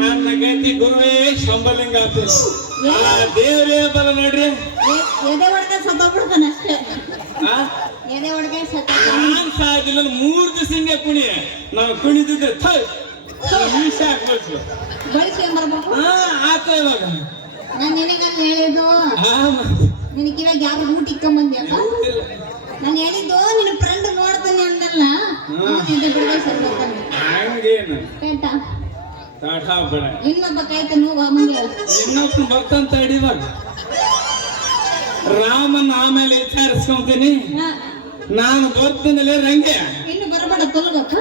ನನ್ನ ಗತಿ ಗುರುವೇ ಶಂಬಲಿಂಗ ದೇವರೇ ಬಲ ನೋಡ್ರಿ. ಎದೆ ಹೊಡ್ಕ ಸತ್ತೋಗ್ಬಿಡ್ತಾನ ಅಷ್ಟೇ. ಎದೆ ಹೊಡ್ಕ ನಾನ್ ಸಾಧಿಲ್ಲ 3 ದಿವಸ ಹಿಂಗೆ ಕುಣಿ ನಾವು ಕುಣಿದಿದ್ರೆ ವಿಷ ಹಾಕ್ಬೇಕು ಬಳಸಿ ಬರ್ಬೇಕು. ಆತ ಇವಾಗ ನಾನು ನಿನಗಲ್ಲಿ ಹೇಳಿದ್ದು ನಿನಗೆ ಇವಾಗ ಯಾರು ಊಟ ಇಕ್ಕೊಂಬಂದ್ಯಪ್ಪ. ನಾನು ಹೇಳಿದ್ದು ನಿನ್ನ ಫ್ರೆಂಡ್ ನೋಡ್ತಾನೆ ಅಂದಲ್ಲ ಎದೆ ಬಿಡದೆ ಸತ್ತೋಗ್ತಾನೆ. ಹಂಗೇನು ಕೇಟ ಬೇಡ ಇನ್ನೊಬ್ಬ ಕಾಯ್ತ ನೋವು ಮಂಗ್ಯ ಇನ್ನೊಬ್ಬ ಭಕ್ತಂತ ಹಿಡಿವಾಗ ರಾಮನ್ ಆಮೇಲೆ ವಿಚಾರಿಸ್ಕೊಂತೀನಿ. ನಾನು ಬರ್ತೀನಲ್ಲ ರಂಗೆ ಇನ್ನು ಬರಬೇಡ ತೊಲಗಪ್ಪ.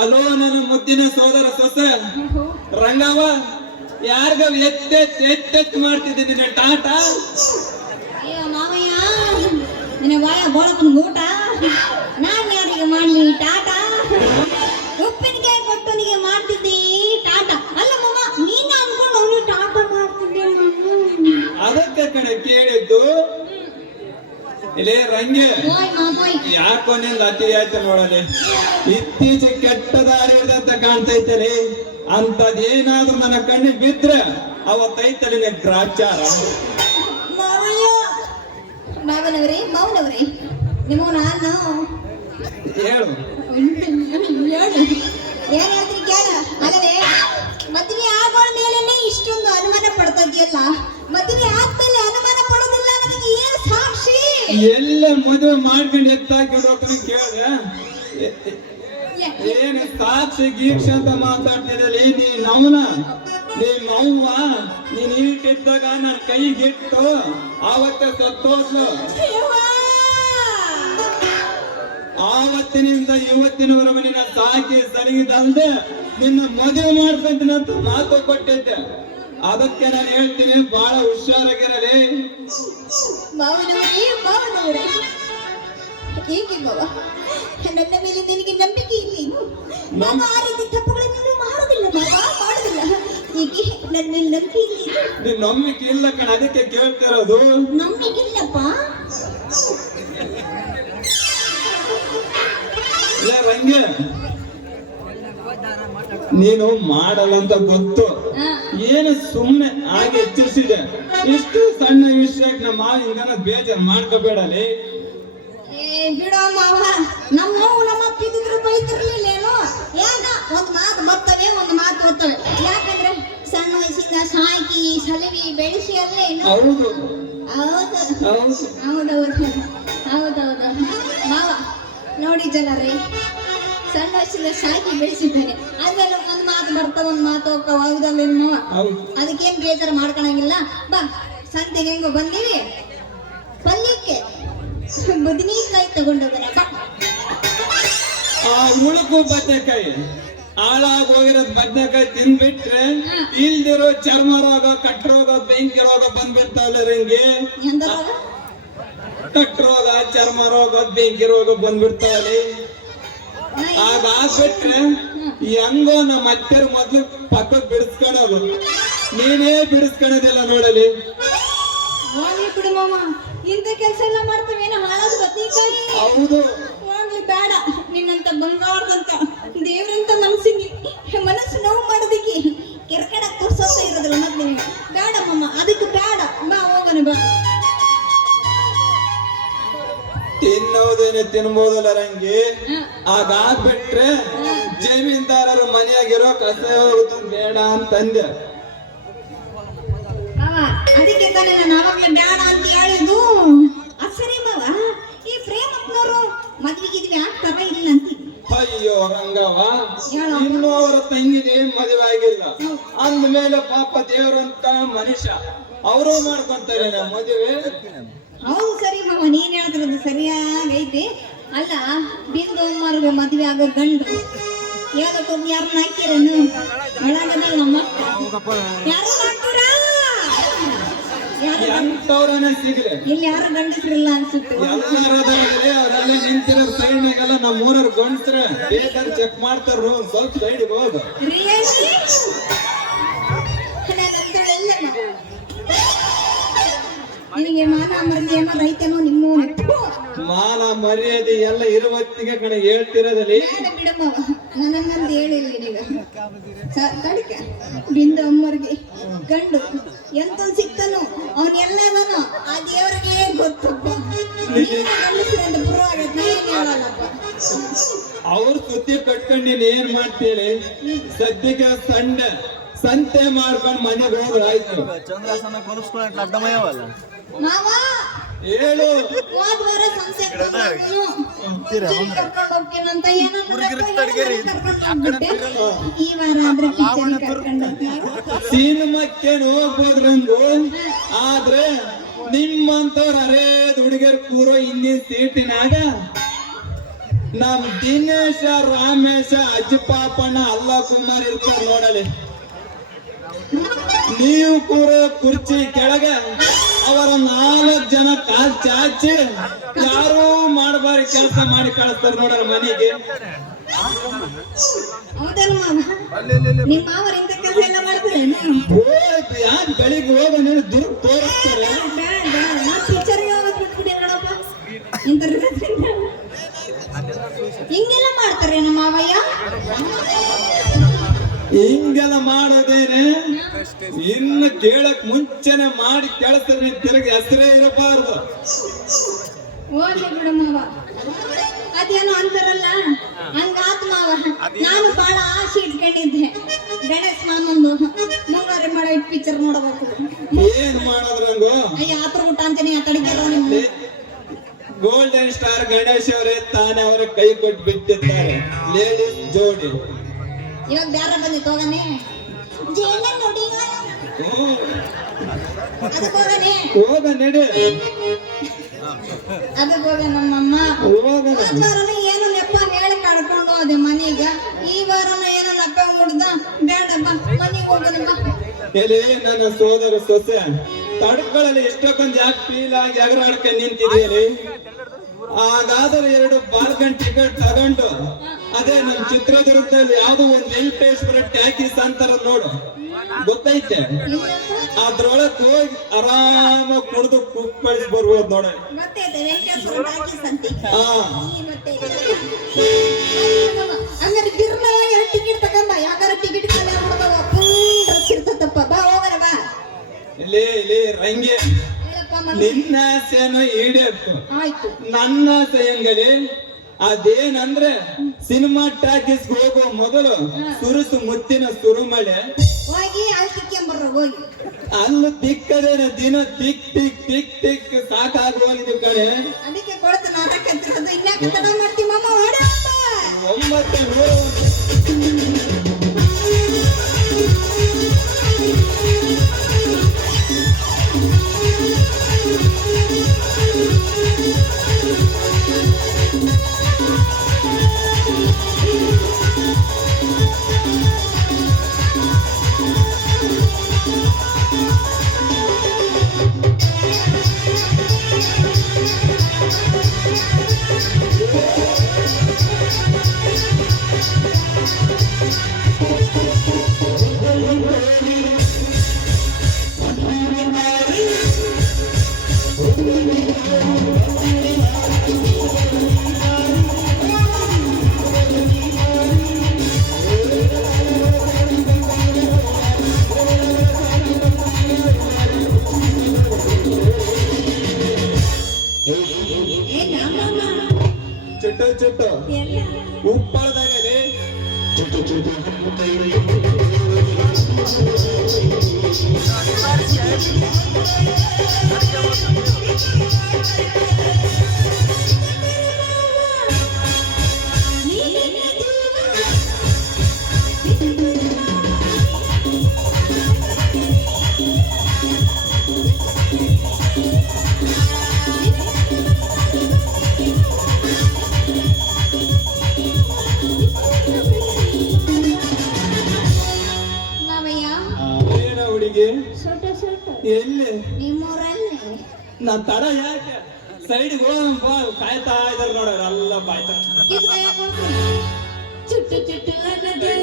ಅಲೋ ನನ್ನ ಮುದ್ದಿನ ಸೋದರ ಸೊಸೆ ರಂಗವ್ವ, ಯಾರಿಗ ಎತ್ತೆತ್ ಮಾಡ್ತಿದ್ದೀನಿ ಟಾಟಾ. ಅಯ್ಯೋ ಮಾವಯ್ಯ, ನಿನ್ನ ವಾಯ ಬೋಳಪ್ಪನ ಊಟ ನಾನ್ ಯಾರಿಗೆ ಮಾಡ್ಲಿ ಟಾಟಾ. ಉಪ್ಪಿನಕಾಯಿ ಕೊಟ್ಟನಿಗೆ ಮಾಡ್ತಿದ್ದಿ ಟಾಟಾ. ಅಲ್ಲ ಮಾಮ, ನೀನ್ ಅನ್ಕೊಂಡು ಅವನು ಟಾಟಾ ಮಾಡ್ತಿದ್ದೆ. ಅದಕ್ಕೆ ಕಡೆ ಕೇಳಿದ್ದು. ಇಲ್ಲೇ ರಂಗೆ ಯಾಕೋ ನಿಂದ ಅತಿ ಆಯ್ತು ನೋಡಲಿ. ಇತ್ತೀಚೆಗೆ ಕೆಟ್ಟ ದಾರಿ ಅಂತ ಕಾಣ್ತೈತರಿ. ಅಂತದೇನಾದ್ರೂ ನನ್ನ ಕಣ್ಣಿಗೆ ಬಿದ್ರೆ ಅವತ್ತೈತಲಿ ಗ್ರಾಚಾರ. ಮಾವನವರೇ ನಿಮ್ಮ ನಾನು ಹೇಳು ಏನ್ ಹೇಳ್ತೀನಿ ಕೇಳ. ಅಲ್ಲದೆ ಮದುವೆ ಆಗೋಳ ಮೇಲೆ ಇಷ್ಟೊಂದು ಅನುಮಾನ ಪಡ್ತಾ ಇದೆಯಲ್ಲ, ಮದುವೆ ಆದ್ಮೇಲೆ ಅನುಮಾನ ಪಡೋದಿಲ್ಲ ನನಗೆ ಏನು ಸಾಕ್ಷಿ? ಎಲ್ಲ ಮದುವೆ ಮಾಡ್ಕೊಂಡು ಎತ್ತಾಕಿರೋಕನ ಕೇಳ್ದೆ. ಏನು ಸಾಕ್ಷಿ ಗೀಕ್ಷ ಅಂತ ಮಾತಾಡ್ತಿದ್ದಲ್ಲಿ ನೀನ್ ಅವನ ನಿಮ್ಮ ಅವ್ವ ನೀನ್ ಈಟಿದ್ದಾಗ ನನ್ನ ಕೈಗಿಟ್ಟು ಆವತ್ತೆ ಸತ್ತೋದ್ಲು. ಆವತ್ತಿನಿಂದ ಇವತ್ತಿನವರೆಗೂ ನಿನ್ನ ಸಾಕಿ ಸರಿಗಿದಲ್ದೆ ನಿನ್ನ ಮದುವೆ ಮಾಡ್ಕೊಂತೀನಿ ಅಂತ ಮಾತು ಕೊಟ್ಟಿದ್ದೆ. ಅದಕ್ಕೆ ನಾನು ಹೇಳ್ತೀನಿ, ಬಹಳ ಹುಷಾರಾಗಿರಲಿ. ಮಾವನವರೇ ಏಕೆ ಮಾವ, ನನ್ನ ಮೇಲೆ ನಿನಗೆ ನಂಬಿಕೆ ಇಲ್ಲಿ? ನಾನು ಆ ರೀತಿ ತಪ್ಪುಗಳನ್ನು ಮಾಡೋದಿಲ್ಲ ಮಾವ, ಮಾಡೋದಿಲ್ಲ. ಏಕೆ ನನ್ನ ಮೇಲೆ ನಂಬಿಕೆ ಇಲ್ಲಿ? ನೀನ್ ನಂಬಿಕೆ ಇಲ್ಲ ಕಣ, ಅದಕ್ಕೆ ಕೇಳ್ತಿರೋದು. ನಂಬಿಕೆ ಇಲ್ಲಪ್ಪ. ರಂಗೆ ನೀನು ಮಾಡಲ್ಲ ಅಂತ ಗೊತ್ತು, ಏನು ಸುಮ್ಮನೆ ಹಾಗೆ ಹೆಚ್ಚಿಸಿದೆ. ಇಷ್ಟು ಸಣ್ಣ ವಿಷಯಕ್ಕೆ ನಮ್ಮ ಮಾವ ಹಿಂಗನ ಬೇಜಾರು ಮಾಡ್ಕೋಬೇಡಲಿ. ಬಿಡೋ ಮಾವ, ನಮ್ಮ ಅಪ್ಪಿದ್ರು ಬೈತಿರ್ಲಿಲ್ಲೇನು? ಯಾಕ ಒಂದ್ ಮಾತು ಬರ್ತವೆ, ಒಂದ್ ಮಾತು ಹೋಗ್ತವೆ. ಯಾಕಂದ್ರೆ ಸಣ್ಣ ವಯಸ್ಸಿಂದ ಸಾಕಿ ಸಲವಿ ಬೆಳೆಸಿ ಅಲ್ಲೇನು? ಹೌದು ಹೌದೌದು ಮಾವ ನೋಡಿ ಜನರೇ, ಸಣ್ಣ ವಯಸ್ಸಿಂದ ಸಾಕಿ ಬೆಳೆಸಿದ್ದೇನೆ. ಆದ್ಮೇಲೆ ಒಂದ್ ಮಾತು ಬರ್ತಾವ, ಒಂದ್ ಮಾತು ಹೋಗ್ತಾವ. ಹೌದಲ್ಲೇನು? ಅದಕ್ಕೇನ್ ಬೇಜಾರು ಮಾಡ್ಕೊಳಂಗಿಲ್ಲ. ಬಾ, ಸಂತೆಗೆ ಹೆಂಗೋ ಬಂದೀವಿ, ಪಲ್ಯಕ್ಕೆ ಬದನೆಕಾಯಿ ತಗೊಂಡೋಗೋಣ. ಆ ಉಳುಕು ಬದನೆಕಾಯಿ ಹಾಳಾಗಿ ಹೋಗಿರೋದ್ ಬದನೆಕಾಯಿ ತಿನ್ಬಿಟ್ರೆ ಇಲ್ದಿರೋ ಚರ್ಮ ರೋಗ, ಕಟ್ ರೋಗ, ಬೆಂಕಿ ರೋಗ ಬಂದ್ಬಿಡ್ತಾವಲ್ಲ ರಂಗೆ. ಕಟ್ ರೋಗ, ಚರ್ಮ ರೋಗ, ಬೆಂಕಿ ರೋಗ ಬಂದ್ಬಿಡ್ತಾವಲ್ಲಿ. ಆಗಾಗ್ಬಿಟ್ರೆ ಹೆಂಗೋ ನಮ್ಮ ಅತ್ತೆರು ಮೊದ್ಲು ಪಕ್ಕಕ್ಕೆ ಬಿಡಿಸ್ಕೊಳೋದು, ನೀನೇ ಬಿಡಿಸ್ಕೊಳೋದಿಲ್ಲ ನೋಡಲಿ. ಹೋಗ್ಲಿ ಬಿಡು ಮಾಮ, ಇಂಥ ಕೆಲಸ ಎಲ್ಲ ಮಾಡ್ತವೇನೋ ಹಾಳಾದ ಬದನೆಕಾಯಿ. ಹೌದು, ಹೋಗ್ಲಿ ಬೇಡ. ನಿನ್ನಂತ ಬಂಗಾರದಂತ ದೇವ್ರಂತ ಮನಸ್ಸು ನೋವು ಮಾಡೋದಕ್ಕೆ ಕೆರ್ಕಡ ತೋರ್ಸೋತ ಇರೋದಿಲ್ಲ ಮತ್ತೆ ನಿನಗೆ. ಬೇಡ ಮಾಮ, ಅದಕ್ಕೆ ಬೇಡ. ಬಾ ಹೋಗೋಣ, ಬಾ. ತಿನ್ನೋದೇನೆ ತಿನ್ಬೋದಲ್ಲ ರಂಗಿ. ಆಗಾಗ್ಬಿಟ್ರೆ ಜಮೀನ್ದಾರರು ಮನೆಯಾಗಿರೋ ಕಸ ಹೋಗುತ್ತ ಬೇಡ ಅಂತಂದೆ. ಅದಕ್ಕೆ ತಾನೇ ನಾನು ಆವಾಗಲೇ ಬೇಡ ಅಂತ ಹೇಳಿದ್ದು. ಸರಿ ಮಾವ, ಈ ಪ್ರೇಮಪ್ಪನವರು ಮದ್ವೆಗಿದ್ವಿ ಆಗ್ತಾರ ಇಲ್ಲ ಅಂತ? ಅಯ್ಯೋ ರಂಗವ್ವ, ಇನ್ನೂ ಅವರ ತಂಗಿಗೆ ಮದುವೆ ಆಗಿಲ್ಲ ಅಂದ್ಮೇಲೆ ಪಾಪ ದೇವರಂತ ಮನುಷ್ಯ ಅವರು ಮಾಡ್ಕೊಂತಾರೆ ಮದುವೆ. ಹೌದು ಸರಿ ಮಾವ, ನೀನ್ ಹೇಳ್ತಿರೋದು ಸರಿಯಾಗೈತಿ. ಅಲ್ಲ, ಬಿಂದು ಅಮ್ಮರ್ಗೆ ಮದ್ವೆ ಆಗೋ ಗಂಡು ಯಾವ್ದಕ್ಕೊಂದು ಯಾರನ್ನ ಹಾಕಿರೇನು? ಒಳಗದ ನಮ್ಮ ಯಾರು ಹಾಕ್ತೀರಾ? ಎಂತವ್ರನ್ನ ಸಿಗ್ಲಿ ಇಲ್ಲಿ ಯಾರು ಗಂಡಸ್ರಿಲ್ಲ ಅನ್ಸುತ್ತೆ. ಎಲ್ಲರ ನಿಂತಿರೋ ಸೈಡ್ನಾಗೆಲ್ಲ ನಮ್ಮ ಊರವ್ರು ಗಂಡ್ಸ್ರ ಬೇಕಾದ್ರೆ ಚೆಕ್ ಮಾಡ್ತಾರ ಸ್ವಲ್ಪ ಸೈಡ್ಗೆ ಹೋಗು. ರಿಯಲಿ ನಾನಂತಳೆಲ್ಲ ನಿನಗೆ ಮಾನ ಮರ್ದಿ ಏನಾರ ಐತೇನೋ ನಿಮ್ಮ ಮಾನ ಮರ್ಯಾದೆ ಎಲ್ಲ ಇರುವತ್ತಿಗೆ ಕಡೆ ಹೇಳ್ತಿರೋದಲ್ಲಿ ಬೇಡ ಬಿಡಮ್ಮವ ನನಗಂತ ಹೇಳಿಲ್ಲ ಈಗ ಕಡಿಕ ಬಿಂದು ಅಮ್ಮರಿಗೆ ಗಂಡು ಎಂತ ಸಿಕ್ತಾನೋ ಅವನ್ ಎಲ್ಲದನೋ ಆ ದೇವರಿಗೆ ಗೊತ್ತಪ್ಪ ಅಂತ ಪುರವಾಗೈತೆ ನಾ ಏನ್ ಹೇಳಲ್ಲಪ್ಪ. ಅವ್ರ ಸುದ್ದಿ ಕಟ್ಕೊಂಡು ಏನ್ ಮಾಡ್ತೀರಿ ಸದ್ಯಕ್ಕೆ ಸಂತೆ ಮಾಡ್ಕೊಂಡು ಮನೆಗೆ ಹೋದ್ರೆ ಆಯ್ತು. ಚಂದ್ರಾಸನ ಕೊರಿಸ್ಕೊಳ್ಳೋಕೆ ಅಡ್ಡಮಯವಲ್ಲ ಮಾವ ಹೇಳು ಹೋದ್ ವಾರ ಸಂತೆ ಕರ್ಕೊಂಡು ಹೋಗ್ತೀನಂತ ಏನೋ ಈ ವಾರ ಆದ್ರೆ ಪಿಕ್ಚರ್ ಕರ್ಕೊಂಡು ಸಿನಿಮಾಕ್ಕೇನು ಹೋಗ್ಬೋದ್ರಂದು ಆದ್ರೆ ನಿಮ್ಮಂತವ್ರ ಅರೇದ್ ಹುಡುಗರ್ ಕೂರೋ ಹಿಂದಿನ ಸೀಟಿನಾಗ ನಮ್ ದಿನೇಶ ರಾಮೇಶ ಅಜ್ಜಪಾಪಣ್ಣ ಅಲ್ಲ ಕುಮಾರ್ ಇರ್ತಾರ ನೋಡಲಿ. ನೀವು ಕೂರೋ ಕುರ್ಚಿ ಕೆಳಗ ಅವರ 4 ಜನ ಕಾಲ್ ಚಾಚಿ ಯಾರು ಮಾಡಬಾರಿ ಕೆಲಸ ಮಾಡಿ ಕಳಿಸ್ತಾರ ನೋಡಲ್ಲ ಮನೆಗೆ. ಹೌದಲ್ಲ ಮಾವ ನಿಮ್ಮ ಮಾವರ ಇಂಥ ಕೆಲಸ ಎಲ್ಲ ಮಾಡ್ತಾರೆ ಯಾಕೆ ಬೆಳಿಗ್ಗೆ ಹೋಗ ನೀನು ದುರ್ಗ ತೋರಿಸ್ತಾರೆ. ಪಿಕ್ಚರ್ಗೆ ಹೋಗೋದು ಬಿಟ್ಬಿಡಿ ನೋಡಪ್ಪ ಇಂಥ ಹಿಂಗೆಲ್ಲ ಮಾಡ್ತಾರೆ ನಮ್ಮ ಮಾವಯ್ಯ. ಹಿಂಗೆಲ್ಲ ಮಾಡೋದೇನೆ ಇನ್ನು ಕೇಳಕ್ ಮುಂಚೆನೆ ಮಾಡಿ ಕೆಳಸ್ತಾರೆ ತಿರುಗಿ ಹೆಸರೇ ಇರಬಾರ್ದು. ಹೋಗ್ಲಿ ಬಿಡು ಮಾವ ಅದೇನೋ ಅಂತಾರಲ್ಲ ಹಂಗಾತ್ ಮಾವ. ನಾನು ಬಹಳ ಆಸೆ ಇಟ್ಕೊಂಡಿದ್ದೆ ಗಣೇಶ್ ಮಾಮಂದು ಮುಂಗಾರಿ ಮಳೆ ಪಿಕ್ಚರ್ ನೋಡಬೇಕು. ಏನ್ ಮಾಡೋದ್ರಂಗು ಅಯ್ಯ ಆತರ ಊಟ ಅಂತೀನಿ ಆ ಕಡೆಗೆ ನಿಮ್ಗೆ ಗೋಲ್ಡನ್ ಸ್ಟಾರ್ ಗಣೇಶ್ ಅವರೇ ತಾನೇ ಅವರ ಕೈ ಕೊಟ್ಟು ಬಿಟ್ಟಿದ್ದಾರೆ ಲೇಡೀಸ್ ಜೋಡಿ. ಇವಾಗ ಬ್ಯಾರ ಬಂದಿತ್ತು ಹೋಗನೆ ನೋಡಿ ಅದಕ್ಕೆ ಹೋಗನೆ ಹೋಗ ನಡೆ ಅದಕ್ಕೆ ಹೋಗ ನಮ್ಮಮ್ಮ ಹೋಗೋಣ. ವಾರನ ಏನೋ ನೆಪ್ಪ ಹೇಳಿ ಕಡ್ಕೊಂಡು ಹೋದೆ ಮನೀಗ. ಈ ವಾರನ ಏನೋ ನೆಪ್ಪ ಮುಡ್ದ ಬೇಡಪ್ಪ ಮನೆಗೆ ಹೋಗೋಣ. ಎಲ್ಲಿ ನನ್ನ ಸೋದರ ಸೊಸೆ ತಡ್ಕೊಳ್ಳಲಿ ಎಷ್ಟೊಂದು ಯಾಕೆ ಫೀಲ್ ಆಗಿ ಎಗರಾಡ್ಕೊಂಡು ನಿಂತಿದ್ದೀರಿ. ಹಾಗಾದ್ರೆ 2 ಬಾಲ್ಕನ್ ಟಿಕೆಟ್ ತಗೊಂಡು ಅದೇ ನಮ್ ಚಿತ್ರದುರ್ಗದಲ್ಲಿ ಯಾವ್ದೋ ಒಂದು ವೆಂಕಟೇಶ್ವರ ಟ್ಯಾಕೀಸ್ ಅಂತಾರ ನೋಡು ಗೊತ್ತೈತೆ ಅದ್ರೊಳಕ್ ಹೋಗಿ ಆರಾಮಾಗಿ ಕುಡಿದು ಕುಪ್ಪಳಿಸಿ ಬರ್ಬೋದು ನೋಡ. ಗೊತ್ತೈತೆ ವೆಂಕಟೇಶ್ವರ ಟಾಕೀಸ್ ಅಂತಿ. ಹಾ ಹಂಗಾರೆ ಗಿರ್ನ 2 ಟಿಕೆಟ್ ತಗೊಂಡ ಯಾಕಾರ ಟಿಕೆಟ್ ಖಾಲಿ ಆಗ್ಬಿಡ್ತಾವ ಫುಲ್ ರಶ್ ಇರ್ತದಪ್ಪ. ಬಾ ಹೋಗೋಣ ಬಾ. ಇಲ್ಲಿ ರಂಗೆ ನಿನ್ನ ಆಸೆನೋ ಈಡೇರ್ತು ಆಯ್ತು ನನ್ನ ಆಸೆ ಹೆಂಗಲಿ ಅದೇನಂದ್ರೆ ಸಿನಿಮಾ ಟಾಕೀಸ್ ಹೋಗುವ ಮೊದಲು ಸುರುಸು ಮುತ್ತಿನ ಸುರುಮಳೆ ಹೋಗಿ ಅಲ್ಲಿ ತಿಕ್ಕೊಂಬರ್ರ ಹೋಗಿ ಅಲ್ಲೂ ತಿಕ್ಕದೇನ ದಿನ ತಿಕ್ ತಿಕ್ ತಿಕ್ ತಿಕ್ ಸಾಕಾಗುವಂತ ಕಡೆ ಅದಕ್ಕೆ ಕೊಡ್ತು ನಾಟಕತ್ತಿರೋದು. ಇನ್ಯಾಕೆ ತಡ ಮಾಡ್ತಿ ಮಾಮ ಓಡ 900 ಚುಟ್ಟು ಉಪ್ಪಳದಾಗಲಿ ಸುಟ್ಟು ಎಲ್ಲಿ ನಿಮ್ಮೂರಲ್ಲಿ ನಾ ತಡ ಯಾಕೆ ಸೈಡ್ಗೆ ಹೋಗಂಪ ಕಾಯ್ತಾ ಇದಾರೆ ನೋಡ್ರಿ ಎಲ್ಲ ಬಾಯ್ತಾ ಇದು ಕೈ ಕೊಡ್ತೀನಿ ಚುಟ್ಟು ಚುಟ್ಟು ಅನ್ನದೆ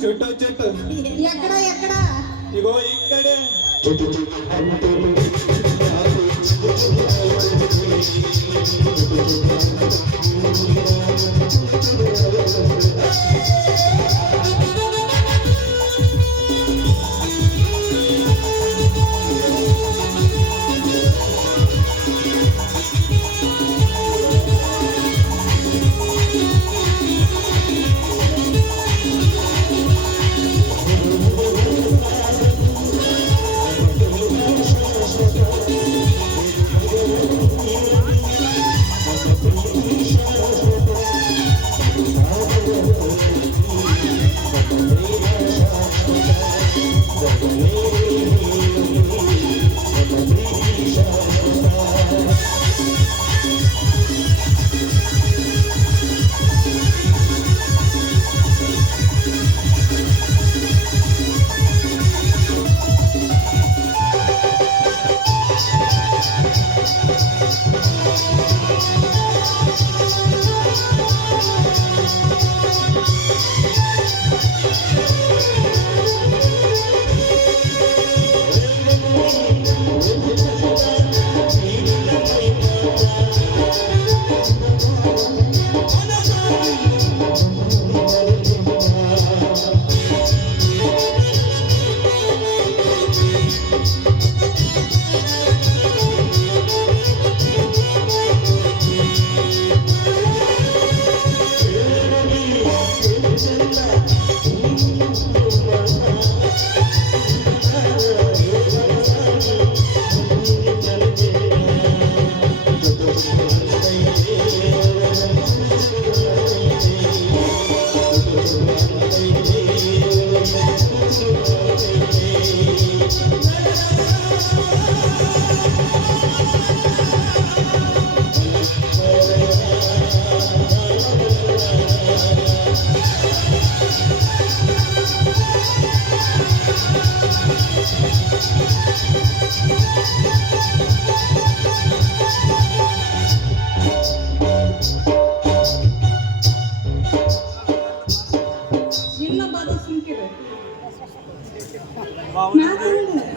ಚುಟ್ಟು ಚುಟ್ಟು ಎಕ್ಕಡ ಎಕ್ಕಡ ಇಗೋ ಈ ಕಡೆ